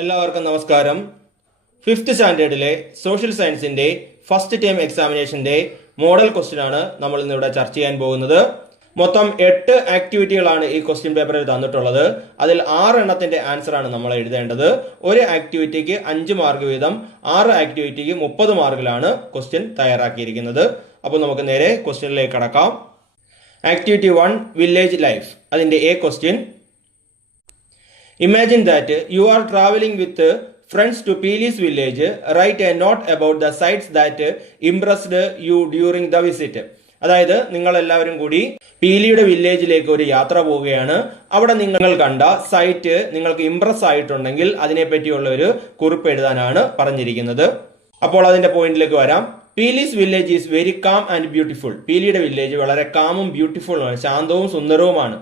എല്ലാവർക്കും നമസ്കാരം. 5th സ്റ്റാൻഡേർഡിലെ social സയൻസിന്റെ ഫസ്റ്റ് ടൈം എക്സാമിനേഷന്റെ മോഡൽ ക്വസ്റ്റ്യൻ ആണ് നമ്മൾ ഇന്നിവിടെ ചർച്ച ചെയ്യാൻ പോകുന്നത്. മൊത്തം 8 ആക്ടിവിറ്റികളാണ് ഈ ക്വസ്റ്റ്യൻ പേപ്പറിൽ തന്നിട്ടുള്ളത്. അതിൽ 6 എണ്ണത്തിന്റെ ആൻസർ ആണ് നമ്മൾ എഴുതേണ്ടത്. ഒരു ആക്ടിവിറ്റിക്ക് 5 മാർക്ക് വീതം, 6 ആക്ടിവിറ്റിക്ക് 30 മാർക്കിലാണ് ക്വസ്റ്റ്യൻ തയ്യാറാക്കിയിരിക്കുന്നത്. അപ്പോൾ നമുക്ക് നേരെ ക്വസ്റ്റ്യനിലേക്ക് കടക്കാം. Activity 1 village life. അതിന്റെ A question: Imagine that you are traveling with friends to Peely's village. Write a note about the sites that impressed you during the visit. അതായത് നിങ്ങൾ എല്ലാവരും കൂടി പീലിയുടെ വില്ലേജിലേക്ക് ഒരു യാത്ര പോവുകയാണ്. അവിടെ നിങ്ങൾ കണ്ട സൈറ്റ് നിങ്ങൾക്ക് ഇംപ്രസ് ആയിട്ടുണ്ടെങ്കിൽ അതിനെപ്പറ്റിയുള്ള ഒരു കുറിപ്പ് എഴുതാനാണ് പറഞ്ഞിരിക്കുന്നത്. അപ്പോൾ അതിന്റെ പോയിന്റിലേക്ക് വരാം. Peeli's village is very calm and beautiful. പീലിയുടെ വില്ലേജ് വളരെ കാമും ബ്യൂട്ടിഫുള്ളുമാണ്, ശാന്തവും സുന്ദരവുമാണ്.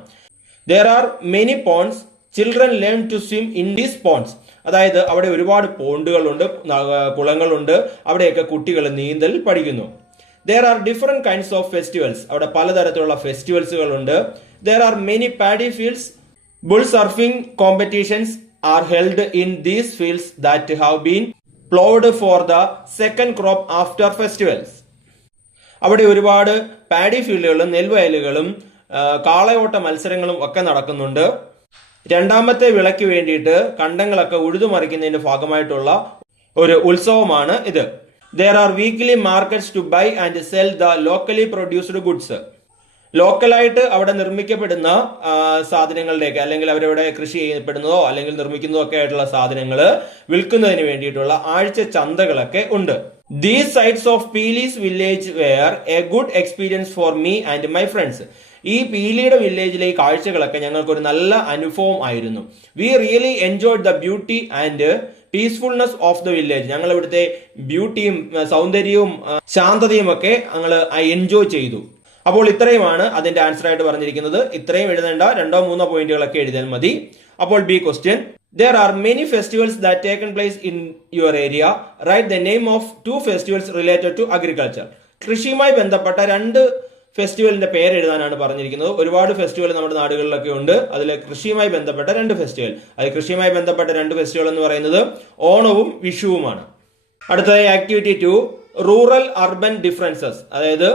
There are many ponds. Children learn to swim in these ponds. അതായത് അവിടെ ഒരുപാട് പോണ്ടുകളുണ്ട്, കുളങ്ങളുണ്ട്. അവിടെയൊക്കെ കുട്ടികൾ നീന്തൽ പഠിക്കുന്നു. There are different kinds of festivals. അവിടെ പലതരത്തിലുള്ള ഫെസ്റ്റിവൽസുകളുണ്ട്. There are many paddy fields. Bull surfing competitions are held in these fields that have been plowed for the second crop after festivals. അവിടെ ഒരുപാട് പാഡി ഫീൽഡുകളും നെൽവയലുകളും കാളയോട്ട മത്സരങ്ങളും ഒക്കെ നടക്കുന്നുണ്ട്. രണ്ടാമത്തെ വിളയ്ക്ക് വേണ്ടിയിട്ട് കണ്ടങ്ങളൊക്കെ ഉഴുതുമറിക്കുന്നതിന്റെ ഭാഗമായിട്ടുള്ള ഒരു ഉത്സവമാണ് ഇത്. There are weekly markets to buy and sell the locally produced goods. ലോക്കലായിട്ട് അവിടെ നിർമ്മിക്കപ്പെടുന്ന സാധനങ്ങളിലേക്ക്, അല്ലെങ്കിൽ അവരവിടെ കൃഷി ചെയ്യപ്പെടുന്നതോ അല്ലെങ്കിൽ നിർമ്മിക്കുന്നതോ ഒക്കെ ആയിട്ടുള്ള സാധനങ്ങൾ വിൽക്കുന്നതിന് വേണ്ടിയിട്ടുള്ള ആഴ്ച ചന്തകളൊക്കെ ഉണ്ട്. These sites of Peely's village were a good experience for me and my friends. ഈ പീലിയുടെ വില്ലേജിലെ ഈ കാഴ്ചകളൊക്കെ ഞങ്ങൾക്ക് ഒരു നല്ല അനുഭവം ആയിരുന്നു. V really enjoyed the beauty and peacefulness of the village. ഞങ്ങൾ ഇവിടുത്തെ ബ്യൂട്ടിയും സൗന്ദര്യവും ശാന്തതയും ഒക്കെ ഞങ്ങൾ എൻജോയ് ചെയ്തു. അപ്പോൾ ഇത്രയുമാണ് അതിന്റെ ആൻസർ ആയിട്ട് പറഞ്ഞിരിക്കുന്നത്. ഇത്രയും എഴുതേണ്ട, 2-3 പോയിന്റുകളൊക്കെ എഴുതാൻ മതി. അപ്പോൾ B question: There are many festivals that taken place in your area. Write the name of 2 festivals related to agriculture. കൃഷിയുമായി ബന്ധപ്പെട്ട 2 ഫെസ്റ്റിവലിന്റെ പേര് എഴുതാനാണ് പറഞ്ഞിരിക്കുന്നത്. ഒരുപാട് ഫെസ്റ്റിവൽ നമ്മുടെ നാടുകളിലൊക്കെ ഉണ്ട്. അതിൽ കൃഷിയുമായി ബന്ധപ്പെട്ട 2 ഫെസ്റ്റിവൽ. കൃഷിയുമായി ബന്ധപ്പെട്ട 2 ഫെസ്റ്റിവൽ എന്ന് പറയുന്നത് ഓണവും വിഷുവുമാണ്. അടുത്തതായി ആക്ടിവിറ്റി 2 റൂറൽ അർബൻ ഡിഫറൻസസ്. അതായത്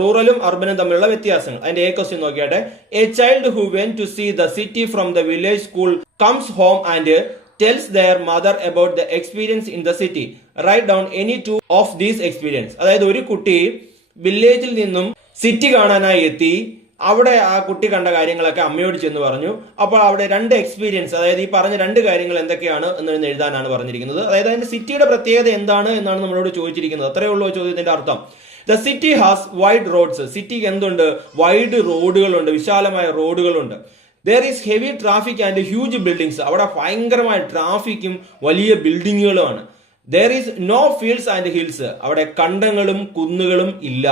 റൂറലും അർബനും തമ്മിലുള്ള വ്യത്യാസങ്ങൾ. അതിന്റെ എ ക്വസ്റ്റ്യൻ നോക്കിയാട്ടെ. A child who went to see the city from the village school comes home and tells their mother about the experience in the city. Write down any 2 of these experience. അതായത് ഒരു കുട്ടി വില്ലേജിൽ നിന്നും city കാണാനായി എത്തി. അവിടെ ആ കുട്ടി കണ്ട കാര്യങ്ങളൊക്കെ അമ്മയോട് ചെന്ന് പറഞ്ഞു. അപ്പോൾ അവിടെ 2 എക്സ്പീരിയൻസ്, അതായത് ഈ പറഞ്ഞ 2 കാര്യങ്ങൾ എന്തൊക്കെയാണ് എന്ന് എഴുതാനാണ് പറഞ്ഞിരിക്കുന്നത്. അതായത് അതിന്റെ സിറ്റിയുടെ പ്രത്യേകത എന്താണ് എന്നാണ് നമ്മളോട് ചോദിച്ചിരിക്കുന്നത്. അത്രയേ ഉള്ളൂ ചോദ്യത്തിന്റെ അർത്ഥം. The city has wide roads. സിറ്റിക്ക് എന്തുണ്ട്? വൈഡ് റോഡുകളുണ്ട്, വിശാലമായ റോഡുകളുണ്ട്. There is heavy traffic and huge buildings. അവിടെ ഭയങ്കരമായ ട്രാഫിക്കും വലിയ ബിൽഡിങ്ങുകളുമാണ്. There is no fields and hills. അവിടെ കണ്ടങ്ങളും കുന്നുകളും ഇല്ല.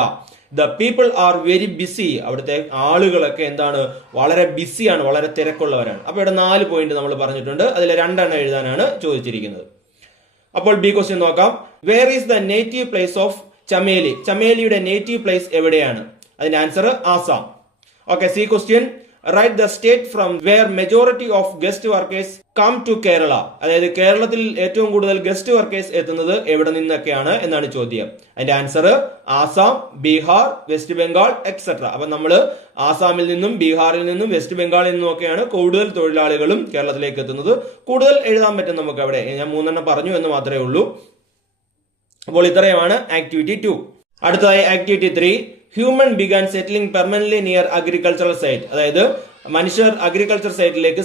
The people are very busy. അവിടുത്തെ ആളുകളൊക്കെ എന്താണ്? വളരെ ബിസിയാണ്, വളരെ തിരക്കുള്ളവരാണ്. അപ്പോൾ ഇവിടെ 4 പോയിന്റ് നമ്മൾ പറഞ്ഞിട്ടുണ്ട്. അതിൽ 2 എണ്ണം എഴുതാനാണ് ചോദിച്ചിരിക്കുന്നത്. അപ്പോൾ ബി ക്വസ്റ്റ്യൻ നോക്കാം. Where is the native place of Chameli? ചമേലിയുടെ നേറ്റീവ് പ്ലേസ് എവിടെയാണ്? അതിന്റെ answer Assam. Okay, C question: Write the state from where majority of guest workers come to Kerala. അതായത് കേരളത്തിൽ ഏറ്റവും കൂടുതൽ ഗസ്റ്റ് വർക്കേഴ്സ് എത്തുന്നത് എവിടെ നിന്നൊക്കെയാണ് എന്നാണ് ചോദ്യം. അതിന്റെ answer Assam, Bihar, west Bengal etcetera. അപ്പൊ നമ്മൾ ആസാമിൽ നിന്നും ബീഹാറിൽ നിന്നും വെസ്റ്റ് ബംഗാളിൽ നിന്നും ഒക്കെയാണ് കൂടുതൽ തൊഴിലാളികളും കേരളത്തിലേക്ക് എത്തുന്നത്. കൂടുതൽ എഴുതാൻ പറ്റും നമുക്ക് അവിടെ. ഞാൻ 3 എണ്ണം പറഞ്ഞു എന്ന് മാത്രമേ ഉള്ളൂ. അപ്പോൾ ഇത്രയുമാണ് ആക്ടിവിറ്റി 2. അടുത്തതായി activity 3 human began settling permanently near agricultural site. അതായത് മനുഷ്യർ അഗ്രികൾച്ചർ സൈറ്റിലേക്ക്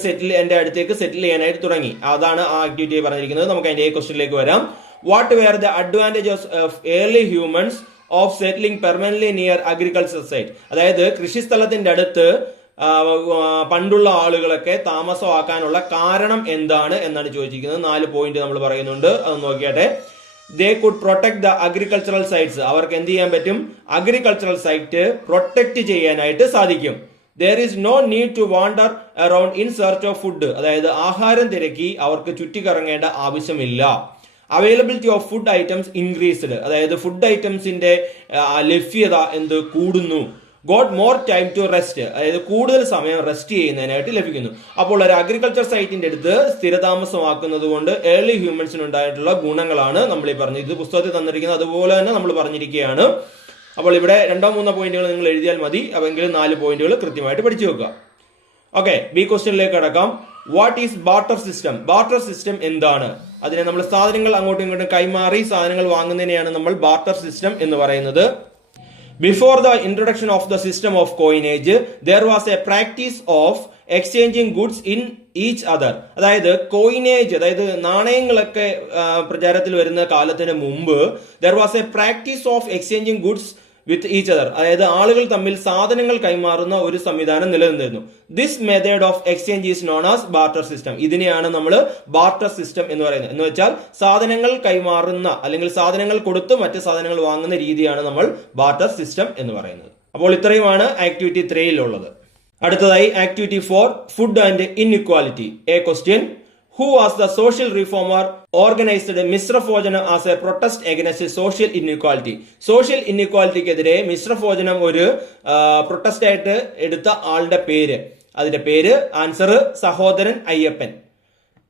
അടുത്തേക്ക് സെറ്റിൽ ചെയ്യാനായിട്ട് തുടങ്ങി. അതാണ് ആ ആക്ടിവിറ്റി പറഞ്ഞിരിക്കുന്നത്. നമുക്ക് അതിന്റെ ക്വസ്റ്റ്യനിലേക്ക് വരാം. What were the advantages of early humans of settling permanently near agriculture site. അതായത് കൃഷിസ്ഥലത്തിന്റെ അടുത്ത് പണ്ടുള്ള ആളുകളൊക്കെ താമസമാക്കാനുള്ള കാരണം എന്താണ് എന്നാണ് ചോദിച്ചിരിക്കുന്നത്. 4 പോയിന്റ് നമ്മൾ പറയുന്നുണ്ട്. അത് നോക്കിയാട്ടെ. They could protect the agricultural sites. അവർക്ക് എന്ത് ചെയ്യാൻ പറ്റും? അഗ്രികൾച്ചറൽ സൈറ്റ് പ്രൊട്ടക്ട് ചെയ്യാനായിട്ട് സാധിക്കും. There is no need to wander around in search of food. അതായത് ആഹാരം തിരക്കി അവർക്ക് ചുറ്റിക്കറങ്ങേണ്ട ആവശ്യമില്ല. Availability of food items increased. അതായത് ഫുഡ് ഐറ്റംസിന്റെ ലഭ്യത കൂടുന്നു. Got more time to rest, അതായത് കൂടുതൽ സമയം റെസ്റ്റ് ചെയ്യുന്നതിനായിട്ട് ലഭിക്കുന്നു. അപ്പോൾ ഒരു അഗ്രികൾച്ചർ സൈറ്റിന്റെ അടുത്ത് സ്ഥിരതാമസമാക്കുന്നത് കൊണ്ട് ഏർലി ഹ്യൂമൻസിന് ഉണ്ടായിട്ടുള്ള ഗുണങ്ങളാണ് നമ്മൾ ഈ പറഞ്ഞത്. ഇത് പുസ്തകത്തിൽ തന്നിരിക്കുന്നത് അതുപോലെ തന്നെ നമ്മൾ പറഞ്ഞിരിക്കുകയാണ്. അപ്പോൾ ഇവിടെ 2-3 പോയിന്റുകൾ നിങ്ങൾ എഴുതിയാൽ മതി, അതെങ്കിലും 4 പോയിന്റുകൾ കൃത്യമായിട്ട് പഠിച്ചു വെക്കുക. ഓക്കെ, ബി ക്വസ്റ്റ്യനിലേക്ക് കടക്കാം. What is barter system? Barter system എന്താണ്? അതിനെ നമ്മൾ സാധനങ്ങൾ അങ്ങോട്ടും ഇങ്ങോട്ടും കൈമാറി സാധനങ്ങൾ വാങ്ങുന്നതിനെയാണ് നമ്മൾ ബാർട്ടർ സിസ്റ്റം എന്ന് പറയുന്നത്. Before the introduction of the system of coinage, there was a practice of exchanging goods in each other. അതായത് കോയിനേജ്, അതായത് നാണയങ്ങളൊക്കെ പ്രചാരത്തിൽ വരുന്ന കാലത്തിന് മുമ്പ് there was a practice of exchanging goods with each other. അതായത് ആളുകൾ തമ്മിൽ സാധനങ്ങൾ കൈമാറുന്ന ഒരു സംവിധാനം നിലനിന്നിരുന്നു. This method of exchange is known as barter system. ഇതിനെയാണ് നമ്മൾ ബാർട്ടർ സിസ്റ്റം എന്ന് പറയുന്നത്. എന്ന് വെച്ചാൽ സാധനങ്ങൾ കൈമാറുന്ന അല്ലെങ്കിൽ സാധനങ്ങൾ കൊടുത്ത് മറ്റ് സാധനങ്ങൾ വാങ്ങുന്ന രീതിയാണ് നമ്മൾ ബാർട്ടർ സിസ്റ്റം എന്ന് പറയുന്നത്. അപ്പോൾ ഇത്രയുമാണ് ആക്ടിവിറ്റി 3 ഉള്ളത്. അടുത്തതായി activity 4, food and inequality. A question, who was the social reformer organized Misra Bhojanam as a protest against social inequality? Social ഇൻഇക്വാലിറ്റിക്കെതിരെ മിശ്ര ഭോജനം ഒരു പ്രൊട്ടസ്റ്റ് ആയിട്ട് എടുത്ത ആളുടെ പേര്, അതിന്റെ പേര് answer Sahodaran Ayyappan.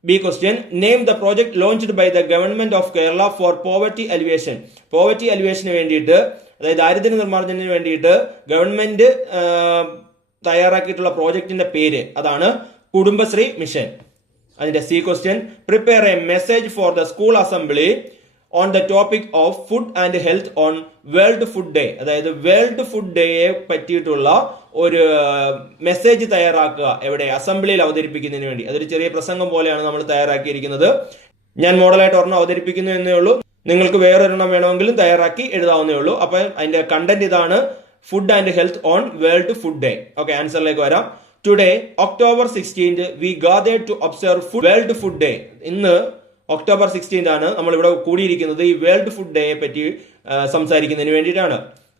B question, name the project launched by the government of Kerala for poverty alleviation. Poverty അലിവേഷന് വേണ്ടിയിട്ട്, അതായത് ദാരിദ്ര്യ നിർമ്മാർജ്ജനത്തിന് വേണ്ടിയിട്ട് ഗവൺമെന്റ് തയ്യാറാക്കിയിട്ടുള്ള പ്രോജക്റ്റിന്റെ പേര് അതാണ് കുടുംബശ്രീ മിഷൻ. അതിന്റെ C question, prepare A message for the school assembly on the topic of food and health on world food day. അതായത് വേൾഡ് ഫുഡ് ഡേയെ പറ്റിയിട്ടുള്ള ഒരു മെസ്സേജ് തയ്യാറാക്കുക. എവിടെ? അസംബ്ലിയിൽ അവതരിപ്പിക്കുന്നതിന് വേണ്ടി. അതൊരു ചെറിയ പ്രസംഗം പോലെയാണ് നമ്മൾ തയ്യാറാക്കിയിരിക്കുന്നത്. ഞാൻ മോഡലായിട്ട് ഒരെണ്ണം അവതരിപ്പിക്കുന്നു എന്നേ ഉള്ളൂ. നിങ്ങൾക്ക് വേറൊരെണ്ണം വേണമെങ്കിലും തയ്യാറാക്കി എഴുതാവുന്നേ ഉള്ളൂ. അപ്പൊ അതിന്റെ കണ്ടന്റ് ഇതാണ്, food and health on world food day. Okay, ആൻസറിലേക്ക് വരാം. Today, October 16th, we gathered to observe World Food Day. ഇന്ന് October 16th ആണ് നമ്മൾ ഇവിടെ കൂടിയിരിക്കുന്നത് ഈ വേൾഡ് ഫുഡ് ഡേയെ പറ്റി സംസാരിക്കുന്നതിന് വേണ്ടിയിട്ടാണ്.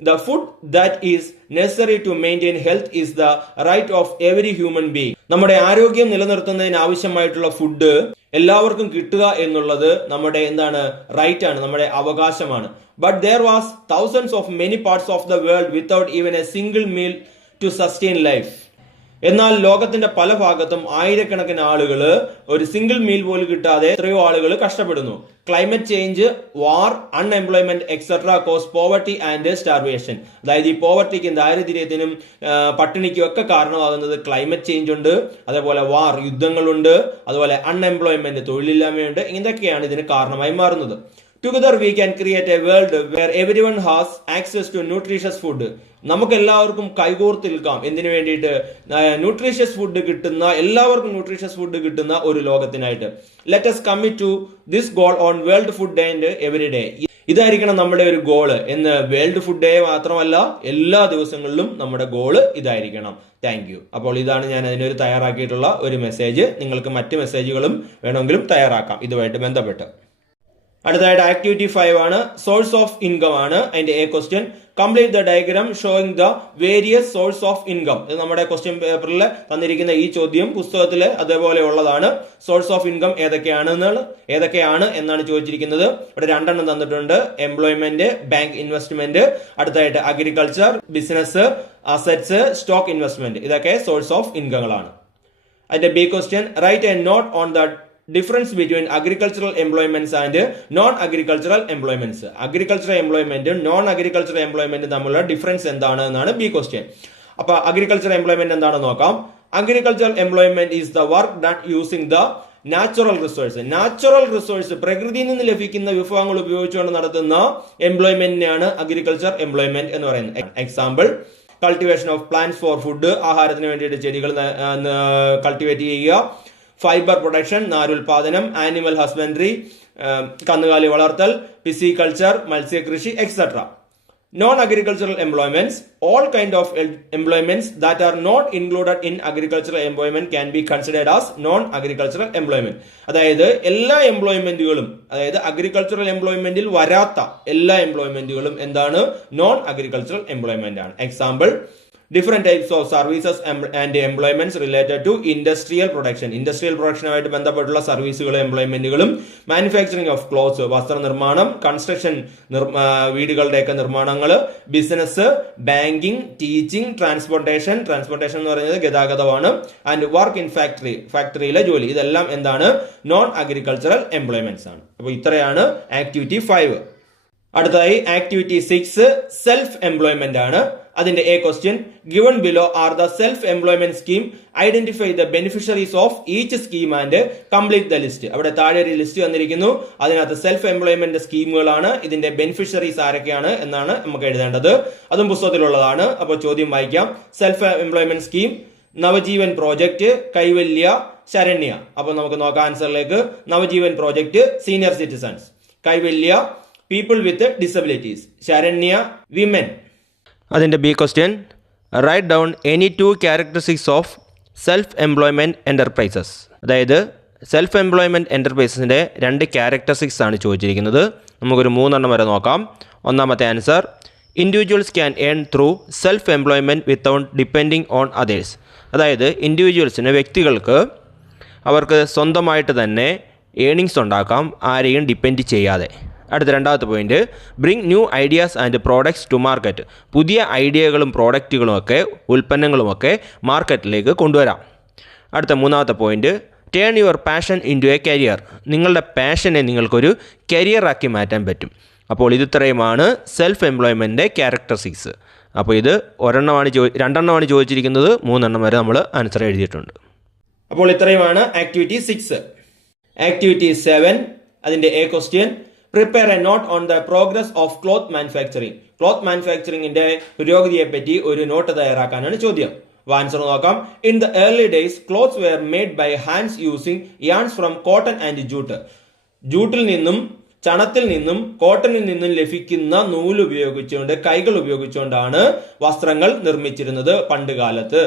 The food that is necessary to maintain health is the right of every human being. നമ്മുടെ ആരോഗ്യം നിലനിർത്തുന്നതിന് ആവശ്യമായിട്ടുള്ള ഫുഡ് എല്ലാവർക്കും കിട്ടുക എന്നുള്ളത് നമ്മുടെ എന്താണ്? റൈറ്റ് ആണ്, നമ്മുടെ അവകാശമാണ്. But there was thousands of many parts of the world without even a single meal to sustain life. എന്നാൽ ലോകത്തിന്റെ പല ഭാഗത്തും ആയിരക്കണക്കിന് ആളുകൾ ഒരു സിംഗിൾ മീൽ പോലും കിട്ടാതെ എത്രയോ ആളുകൾ കഷ്ടപ്പെടുന്നു. Climate change, war, unemployment etcetera cause poverty and starvation. അതായത് ഈ പോവർട്ടിക്കും ദാരിദ്ര്യത്തിനും പട്ടിണിക്കും ഒക്കെ കാരണമാകുന്നത് ക്ലൈമറ്റ് ചേഞ്ച് ഉണ്ട്, അതേപോലെ വാർ, യുദ്ധങ്ങളുണ്ട്, അതുപോലെ അൺഎംപ്ലോയ്മെന്റ്, തൊഴിലില്ലായ്മയുണ്ട്. ഇതൊക്കെയാണ് ഇതിന് കാരണമായി മാറുന്നത്. Together we can create a world where everyone has access to nutritious food. നമുക്ക് എല്ലാവർക്കും കൈകോർത്ത് നിൽക്കാം. എന്തിനു വേണ്ടിയിട്ട്? ന്യൂട്രീഷ്യസ് ഫുഡ് കിട്ടുന്ന, എല്ലാവർക്കും ന്യൂട്രീഷ്യസ് ഫുഡ് കിട്ടുന്ന ഒരു ലോകത്തിനായിട്ട്. Let us commit to this goal on world food day and every day. ഇതായിരിക്കണം നമ്മുടെ ഒരു ഗോള് എന്ന്. വേൾഡ് ഫുഡ് ഡേ മാത്രമല്ല, എല്ലാ ദിവസങ്ങളിലും നമ്മുടെ ഗോള് ഇതായിരിക്കണം. Thank you. അപ്പോൾ ഇതാണ് ഞാൻ അതിനൊരു തയ്യാറാക്കിയിട്ടുള്ള ഒരു മെസ്സേജ്. നിങ്ങൾക്ക് മറ്റ് മെസ്സേജുകളും വേണമെങ്കിലും തയ്യാറാക്കാം ഇതുമായിട്ട് ബന്ധപ്പെട്ട്. അടുത്തതായിട്ട് ആക്ടിവിറ്റി 5 ആണ്, സോഴ്സ് ഓഫ് ഇൻകം ആണ്. അതിന്റെ A question, complete the diagram showing the various source of income. ഇത് നമ്മുടെ ക്വസ്റ്റ്യൻ പേപ്പറിൽ തന്നിരിക്കുന്ന ഈ ചോദ്യം പുസ്തകത്തിൽ അതേപോലെ ഉള്ളതാണ്. സോഴ്സ് ഓഫ് ഇൻകം ഏതൊക്കെയാണ് എന്നാണ് ചോദിച്ചിരിക്കുന്നത്. ഇവിടെ 2 എണ്ണം തന്നിട്ടുണ്ട്, എംപ്ലോയ്മെന്റ്, ബാങ്ക് ഇൻവെസ്റ്റ്മെന്റ്. അടുത്തായിട്ട് agriculture, business, assets, stock investment. ഇതൊക്കെ സോഴ്സ് ഓഫ് ഇൻകങ്ങളാണ്. അതിന്റെ B question, write a note on the difference between agricultural employments and non agricultural employments. Agricultural എംപ്ലോയ്മെന്റും നോൺ അഗ്രികൾച്ചറൽ എംപ്ലോയ്മെന്റും തമ്മിലുള്ള ഡിഫറൻസ് എന്താണ് എന്നാണ് ബി ക്വസ്റ്റ്യൻ. അപ്പൊ അഗ്രികൾച്ചറൽ എംപ്ലോയ്മെന്റ് എന്താണെന്ന് നോക്കാം. Agricultural employment is the work done using the natural resource. Natural resource, പ്രകൃതിയിൽ നിന്ന് ലഭിക്കുന്ന വിഭവങ്ങൾ ഉപയോഗിച്ചുകൊണ്ട് നടത്തുന്ന എംപ്ലോയ്മെന്റിനെയാണ് അഗ്രികൾച്ചർ എംപ്ലോയ്മെന്റ് എന്ന് പറയുന്നത്. Example, cultivation of plants for food, ആഹാരത്തിന് വേണ്ടിയിട്ട് ചെടികൾ കൾട്ടിവേറ്റ് ചെയ്യുക. ഫൈബർ പ്രൊഡക്ഷൻ, നാരുൽപാദനം. ആനിമൽ ഹസ്ബൻഡറി, കന്നുകാലി വളർത്തൽ. പിസികൾച്ചർ, മത്സ്യകൃഷി etcetera. Non agricultural employments, all kind of employments that are not included in agricultural employment can be considered as non agricultural employment. അതായത് എല്ലാ എംപ്ലോയ്മെന്റുകളും, അതായത് അഗ്രികൾച്ചറൽ എംപ്ലോയ്മെന്റിൽ വരാത്ത എല്ലാ എംപ്ലോയ്മെന്റുകളും എന്താണ്? നോൺ അഗ്രികൾച്ചറൽ എംപ്ലോയ്മെന്റ് ആണ്. Example, different types of services and employments related to industrial production. Industrial production ബന്ധപ്പെട്ടുള്ള സർവീസുകളും എംപ്ലോയ്മെന്റുകളും, manufacturing of clothes വസ്ത്രനിർമ്മാണം, construction വീടുകളുടെയൊക്കെ നിർമ്മാണങ്ങൾ, ബിസിനസ്, ബാങ്കിങ്, ടീച്ചിങ്, ട്രാൻസ്പോർട്ടേഷൻ എന്ന് പറയുന്നത് ഗതാഗതമാണ്, ആൻഡ് വർക്ക് ഇൻ ഫാക്ടറിയിലെ ജോലി. ഇതെല്ലാം എന്താണ്? നോൺ അഗ്രികൾച്ചറൽ എംപ്ലോയ്മെന്റ്സ് ആണ്. അപ്പോൾ ഇത്രയാണ് ആക്ടിവിറ്റി 5. അടുത്തതായി ആക്ടിവിറ്റി 6 സെൽഫ് എംപ്ലോയ്മെന്റ് ആണ്. അതിന്റെ A question, given below are the self employment scheme, identify the beneficiaries of each scheme and complete the list. അവിടെ താഴെ ഒരു ലിസ്റ്റ് വന്നിരിക്കുന്നു. അതിനകത്ത് സെൽഫ് എംപ്ലോയ്മെന്റ് സ്കീമുകളാണ്. ഇതിന്റെ ബെനിഫിഷ്യറീസ് ആരൊക്കെയാണ് എന്നാണ് നമുക്ക് എഴുതേണ്ടത്. അതും പുസ്തകത്തിലുള്ളതാണ്. അപ്പോൾ ചോദ്യം വായിക്കാം. Self employment scheme, Navajeevan project, Kaivalya, Saranya. അപ്പോൾ നമുക്ക് നോക്കാം ആൻസറിലേക്ക്. Navajeevan project senior citizens, Kaivalya people with disabilities, Saranya women. അതിന്റെ B question, write down any 2 characteristics of self employment enterprises. അതായത് സെൽഫ് എംപ്ലോയ്മെന്റ് എന്റർപ്രൈസസിന്റെ 2 ക്യാരക്ടറിസ്റ്റിക്സ് ആണ് ചോദിച്ചിരിക്കുന്നത്. നമുക്കൊരു 3 വരെ നോക്കാം. ഒന്നാമത്തെ answer, individuals can earn through self employment without depending on others. അതായത് ഇൻഡിവിജ്വൽസിന്, വ്യക്തികൾക്ക് അവർക്ക് സ്വന്തമായിട്ട് തന്നെ ഏണിങ്സ് ഉണ്ടാക്കാം, ആരെയും ഡിപ്പെൻഡ് ചെയ്യാതെ. അടുത്ത രണ്ടാമത്തെ point, bring new ideas and products to market. പുതിയ ഐഡിയകളും പ്രോഡക്റ്റുകളുമൊക്കെ, ഉൽപ്പന്നങ്ങളുമൊക്കെ മാർക്കറ്റിലേക്ക് കൊണ്ടുവരാം. അടുത്ത മൂന്നാമത്തെ point, turn your passion into a career. നിങ്ങളുടെ പാഷനെ നിങ്ങൾക്കൊരു കരിയറാക്കി മാറ്റാൻ പറ്റും. അപ്പോൾ ഇത് ഇത്രയുമാണ് സെൽഫ് എംപ്ലോയ്മെൻറ്റിൻ്റെ ക്യാരക്ടറിസ്റ്റിക്സ്. അപ്പോൾ ഇത് 2 ചോദിച്ചിരിക്കുന്നത്, 3 വരെ നമ്മൾ ആൻസർ എഴുതിയിട്ടുണ്ട്. അപ്പോൾ ഇത്രയുമാണ് ആക്ടിവിറ്റി 6. ആക്ടിവിറ്റി 7, അതിൻ്റെ A question, prepare a note on the progress of cloth manufacturing. Cloth മാനുഫാക്ചറിങ്ങിന്റെ പുരോഗതിയെ പറ്റി ഒരു നോട്ട് തയ്യാറാക്കാനാണ് ചോദ്യം. ആൻസർ നോക്കാം. In the early days clothes were made by hands using yarns from cotton and jute. ജൂട്ടിൽ നിന്നും, ചണത്തിൽ നിന്നും, കോട്ടണിൽ നിന്നും ലഭിക്കുന്ന നൂല് ഉപയോഗിച്ചുകൊണ്ട്, കൈകൾ ഉപയോഗിച്ചുകൊണ്ടാണ് വസ്ത്രങ്ങൾ നിർമ്മിച്ചിരുന്നത് പണ്ട് കാലത്ത്.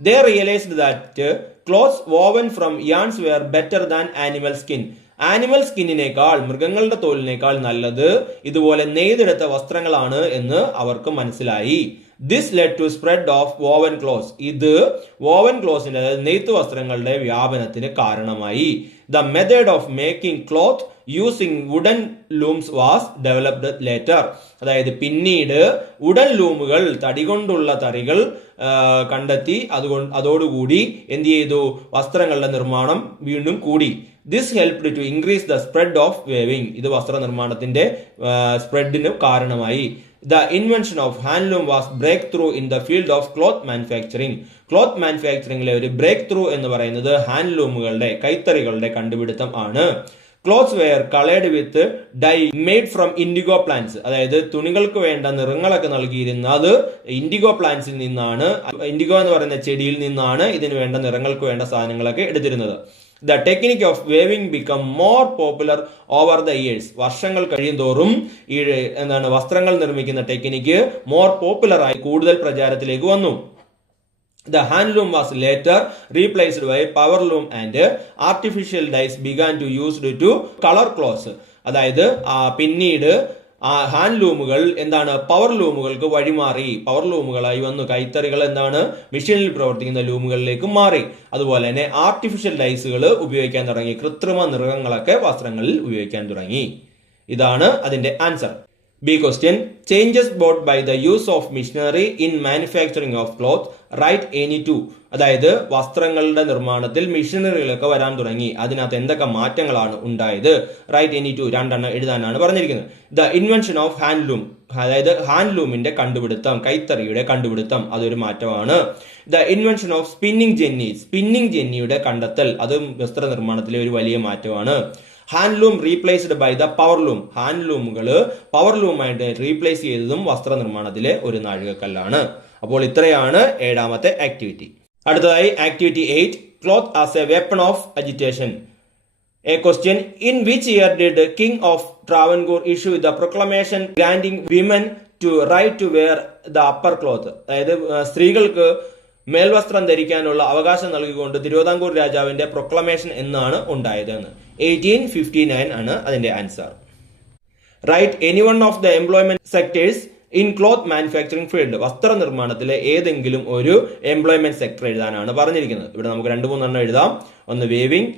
They realized that clothes woven from yarns were better than animal skin. Animal സ്കിന്നിനേക്കാൾ, മൃഗങ്ങളുടെ തോലിനേക്കാൾ നല്ലത് ഇതുപോലെ നെയ്തെടുത്ത വസ്ത്രങ്ങളാണ് എന്ന് അവർക്ക് മനസ്സിലായി. This led to spread of woven clothes. ഇത് വോവൻ ക്ലോത്ത്സിന്റെ, അതായത് നെയ്ത്ത് വസ്ത്രങ്ങളുടെ വ്യാപനത്തിന് കാരണമായി. The method of making cloth using wooden looms was developed later. അതായത് പിന്നീട് വുഡൻ ലൂമുകൾ, തടി കൊണ്ടുള്ള തറികൾ കണ്ടെത്തി. അതോടുകൂടി എന്ത് ചെയ്തു? വസ്ത്രങ്ങളുടെ നിർമ്മാണം വീണ്ടും കൂടി. This helped to increase the spread of weaving. ഇത് വസ്ത്രനിർമ്മാണത്തിന്റെ സ്പ്രെഡിന് കാരണമായി. The invention of handloom was breakthrough in the field of cloth manufacturing. Cloth മാനുഫാക്ചറിംഗിലെ ഒരു ബ്രേക്ക് ത്രൂ എന്ന് പറയുന്നത് ഹാൻഡ്ലൂമുകളുടെ, കൈത്തറികളുടെ കണ്ടുപിടുത്തം ആണ്. Clothes were coloured with dye made from indigo plants. അതായത് തുണികൾക്ക് വേണ്ട നിറങ്ങളൊക്കെ നൽകിയിരുന്നത് ഇൻഡിഗോ പ്ലാന്റ്സിൽ നിന്നാണ്. ഇൻഡിഗോ എന്ന് പറയുന്ന ചെടിയിൽ നിന്നാണ് ഇതിന് വേണ്ട നിറങ്ങൾക്ക് വേണ്ട സാധനങ്ങളൊക്കെ എടുത്തിരുന്നത്. The technique of weaving become more popular over the years. വർഷങ്ങൾ കഴിയും തോറും ഈ വസ്ത്രങ്ങൾ നിർമ്മിക്കുന്ന ടെക്നിക്ക് മോർ പോപ്പുലർ ആയി, കൂടുതൽ പ്രചാരത്തിലേക്ക് വന്നു. The handloom was later replaced by power loom and artificial dyes began to used to color clothes. അതായത് പിന്നീട് ഹാൻഡ്ലൂമുകൾ പവർ ലൂമുകൾക്ക് വഴിമാറി, പവർ ലൂമുകളായി വന്നു. കൈത്തറികൾ മെഷീനിൽ പ്രവർത്തിക്കുന്ന ലൂമുകളിലേക്ക് മാറി. അതുപോലെ തന്നെ ആർട്ടിഫിഷ്യൽ ഡൈസുകൾ ഉപയോഗിക്കാൻ തുടങ്ങി. കൃത്രിമ നിറങ്ങളൊക്കെ വസ്ത്രങ്ങളിൽ ഉപയോഗിക്കാൻ തുടങ്ങി. ഇതാണ് അതിന്റെ answer. B question, changes brought by the use of machinery in manufacturing of cloth, write any two. അതായത് വസ്ത്രങ്ങളുടെ നിർമ്മാണത്തിൽ മിഷനറികളൊക്കെ വരാൻ തുടങ്ങി. അതിനകത്ത് എന്തൊക്കെ മാറ്റങ്ങളാണ് ഉണ്ടായത്? റൈറ്റ് എനി ടു, 2 എഴുതാനാണ് പറഞ്ഞിരിക്കുന്നത്. ദ ഇൻവെൻഷൻ ഓഫ് ഹാൻഡ്ലൂം, അതായത് ഹാൻഡ്ലൂമിന്റെ കണ്ടുപിടുത്തം, കൈത്തറിയുടെ കണ്ടുപിടുത്തം, അതൊരു മാറ്റമാണ്. The invention of spinning Jenny, spinning ജെന്നിയുടെ കണ്ടെത്തൽ, അതും വസ്ത്രനിർമ്മാണത്തിലെ ഒരു വലിയ മാറ്റമാണ്. Handloom replaced by the power loom, ഹാൻഡ്ലൂമുകൾ പവർ ലൂമായിട്ട് റീപ്ലേസ് ചെയ്തതും വസ്ത്രനിർമ്മാണത്തിലെ ഒരു നാഴികക്കല്ലാണ്. അപ്പോൾ ഇത്രയാണ് 7ാമത്തെ ആക്ടിവിറ്റി. അടുത്തതായി activity 8, cloth as a weapon of agitation. A question, in which year did king of Travancore issue the proclamation granting women to right to wear the upper cloth. അതായത് സ്ത്രീകൾക്ക് മേൽവസ്ത്രം ധരിക്കാനുള്ള അവകാശം നൽകിക്കൊണ്ട് തിരുവിതാംകൂർ രാജാവിന്റെ പ്രൊക്ലമേഷൻ എന്നാണ് ഉണ്ടായതെന്ന്. 1859 ആണ് അതിന്റെ answer. Right any one of the employment sectors in cloth manufacturing field, വസ്ത്രനിർമ്മാണത്തിലെ ഏതെങ്കിലും ഒരു എംപ്ലോയ്മെന്റ് സെക്ടർ എഴുതാനാണ് പറഞ്ഞിരിക്കുന്നത്. ഇവിടെ നമുക്ക് 2-3 എഴുതാം. ഒന്ന് weaving,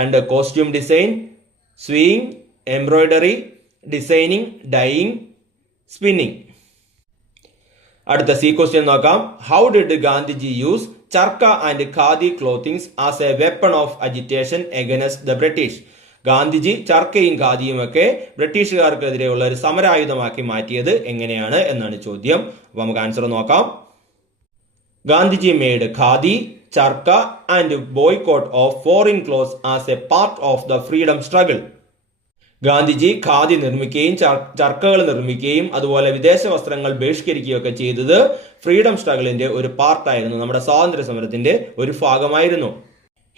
2 costume design, sewing, embroidery, designing, dyeing, spinning. അടുത്ത സി ക്വസ്റ്റ്യൻ നോക്കാം. How did Gandhiji use charkha and khadi clothings as a weapon of agitation against the British? Gandhiji ചർക്കയും ഖാദിയും ഒക്കെ ബ്രിട്ടീഷുകാർക്കെതിരെയുള്ള ഒരു സമരായുധമാക്കി മാറ്റിയത് എങ്ങനെയാണ് എന്നാണ് ചോദ്യം. അപ്പൊ നമുക്ക് ആൻസർ നോക്കാം. Gandhiji made khadi, charkha and boycott of foreign clothes as A part of the freedom struggle. Gandhiji khadi നിർമ്മിക്കുകയും ചർക്കകൾ നിർമ്മിക്കുകയും അതുപോലെ വിദേശ വസ്ത്രങ്ങൾ ബഹിഷ്കരിക്കുകയൊക്കെ ചെയ്തത് ഫ്രീഡം സ്ട്രഗിളിന്റെ ഒരു പാർട്ടായിരുന്നു, നമ്മുടെ സ്വാതന്ത്ര്യ സമരത്തിന്റെ ഒരു ഭാഗമായിരുന്നു.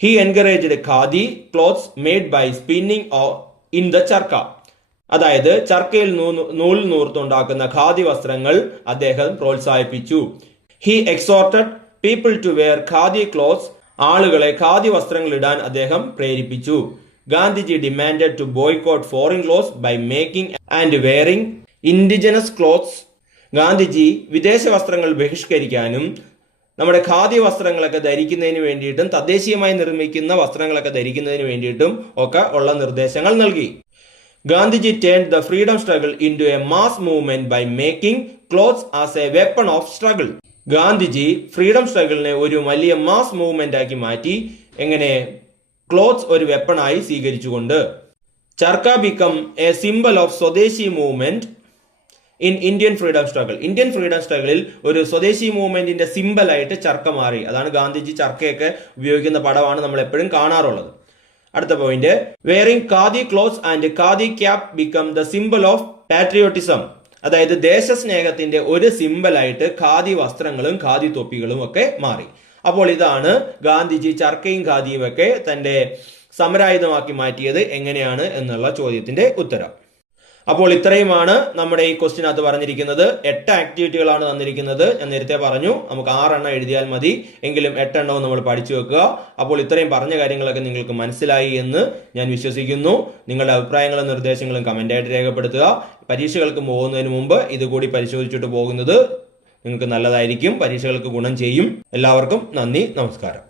He encouraged khadi clothes made by spinning in the charkha. അതായത് ചർക്കയിൽ നൂൽ നൂർത്തുണ്ടാക്കുന്ന ഖാദി വസ്ത്രങ്ങൾ അദ്ദേഹം പ്രോത്സാഹിപ്പിച്ചു. He exhorted people to wear khadi clothes. ആളുകളെ ഖാദി വസ്ത്രങ്ങൾ ഇടാൻ അദ്ദേഹം പ്രേരിപ്പിച്ചു. Gandhiji demanded to boycott foreign clothes by making and wearing indigenous clothes. Gandhiji വിദേശ വസ്ത്രങ്ങൾ ബഹിഷ്കരിക്കാനും നമ്മുടെ ഖാദി വസ്ത്രങ്ങളൊക്കെ ധരിക്കുന്നതിന് വേണ്ടിയിട്ടും തദ്ദേശീയമായി നിർമ്മിക്കുന്ന വസ്ത്രങ്ങളൊക്കെ ധരിക്കുന്നതിന് വേണ്ടിയിട്ടും ഒക്കെ ഉള്ള നിർദ്ദേശങ്ങൾ നൽകി. Gandhiji turned the freedom struggle into a mass movement by making clothes as a weapon of struggle. Gandhiji freedom സ്ട്രഗിളിനെ ഒരു വലിയ മാസ് മൂവ്മെന്റ് ആക്കി മാറ്റി. എങ്ങനെ? ക്ലോത്ത്സ് ഒരു വെപ്പണായി സ്വീകരിച്ചുകൊണ്ട്. Charkha become a symbol of swadeshi movement in Indian freedom struggle. Indian freedom സ്ട്രഗിളിൽ ഒരു സ്വദേശി മൂവ്മെന്റിന്റെ സിംബൽ ആയിട്ട് ചർക്ക മാറി. അതാണ് ഗാന്ധിജി ചർക്കയൊക്കെ ഉപയോഗിക്കുന്ന പടമാണ് നമ്മൾ എപ്പോഴും കാണാറുള്ളത്. അടുത്ത point, wearing khadi clothes and khadi cap become the symbol of patriotism. അതായത് ദേശസ്നേഹത്തിന്റെ ഒരു സിംബലായിട്ട് ഖാദി വസ്ത്രങ്ങളും ഖാദി തൊപ്പികളും ഒക്കെ മാറി. അപ്പോൾ ഇതാണ് ഗാന്ധിജി ചർക്കയും ഖാദിയും ഒക്കെ തന്റെ സമരായുധമാക്കി മാറ്റിയത് എങ്ങനെയാണ് എന്നുള്ള ചോദ്യത്തിന്റെ ഉത്തരം. അപ്പോൾ ഇത്രയുമാണ് നമ്മുടെ ഈ ക്വസ്റ്റിനകത്ത് പറഞ്ഞിരിക്കുന്നത്. 8 ആക്ടിവിറ്റികളാണ് തന്നിരിക്കുന്നത്. ഞാൻ നേരത്തെ പറഞ്ഞു നമുക്ക് 6 എണ്ണം എഴുതിയാൽ മതി, എങ്കിലും 8 എണ്ണവും നമ്മൾ പഠിച്ചു വെക്കുക. അപ്പോൾ ഇത്രയും പറഞ്ഞ കാര്യങ്ങളൊക്കെ നിങ്ങൾക്ക് മനസ്സിലായി എന്ന് ഞാൻ വിശ്വസിക്കുന്നു. നിങ്ങളുടെ അഭിപ്രായങ്ങളും നിർദ്ദേശങ്ങളും കമന്റായിട്ട് രേഖപ്പെടുത്തുക. പരീക്ഷകൾക്ക് പോകുന്നതിന് മുമ്പ് ഇതുകൂടി പരിശോധിച്ചിട്ട് പോകുന്നത് നിങ്ങൾക്ക് നല്ലതായിരിക്കും, പരീക്ഷകൾക്ക് ഗുണം ചെയ്യും. എല്ലാവർക്കും നന്ദി, നമസ്കാരം.